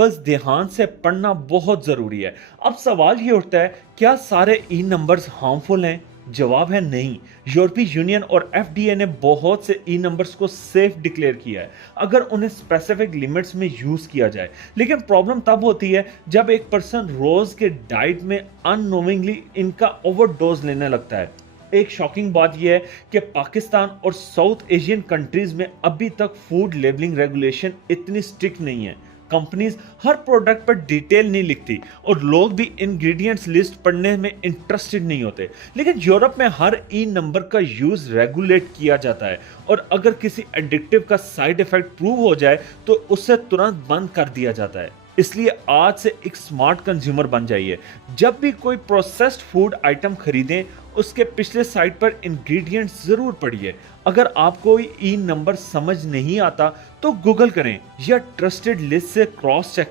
Labels ध्यान से पढ़ना बहुत ज़रूरी है। अब सवाल ये उठता है, क्या सारे ई नंबर्स हार्मफुल हैं? जवाब है नहीं। यूरोपीय यूनियन और एफडीए ने बहुत से ई नंबर्स को सेफ डिक्लेयर किया है अगर उन्हें स्पेसिफिक लिमिट्स में यूज किया जाए। लेकिन प्रॉब्लम तब होती है जब एक पर्सन रोज के डाइट में अननोइंगली इनका ओवरडोज लेने लगता है। एक शॉकिंग बात यह है कि पाकिस्तान और साउथ एशियन कंट्रीज में अभी तक फूड लेबलिंग रेगुलेशन इतनी स्ट्रिक्ट नहीं है। कंपनीज हर प्रोडक्ट पर डिटेल नहीं लिखती और लोग भी इंग्रेडिएंट्स लिस्ट पढ़ने में इंटरेस्टेड नहीं होते। लेकिन यूरोप में हर ई नंबर का यूज रेगुलेट किया जाता है और अगर किसी एडिक्टिव का साइड इफेक्ट प्रूव हो जाए तो उसे तुरंत बंद कर दिया जाता है। इसलिए आज से एक स्मार्ट कंज्यूमर बन जाइए। जब भी कोई प्रोसेस्ड फूड आइटम खरीदें, उसके पिछले साइड पर इंग्रेडिएंट्स जरूर पढ़िए। अगर आपको ई नंबर समझ नहीं आता तो गूगल करें या ट्रस्टेड लिस्ट से क्रॉस चेक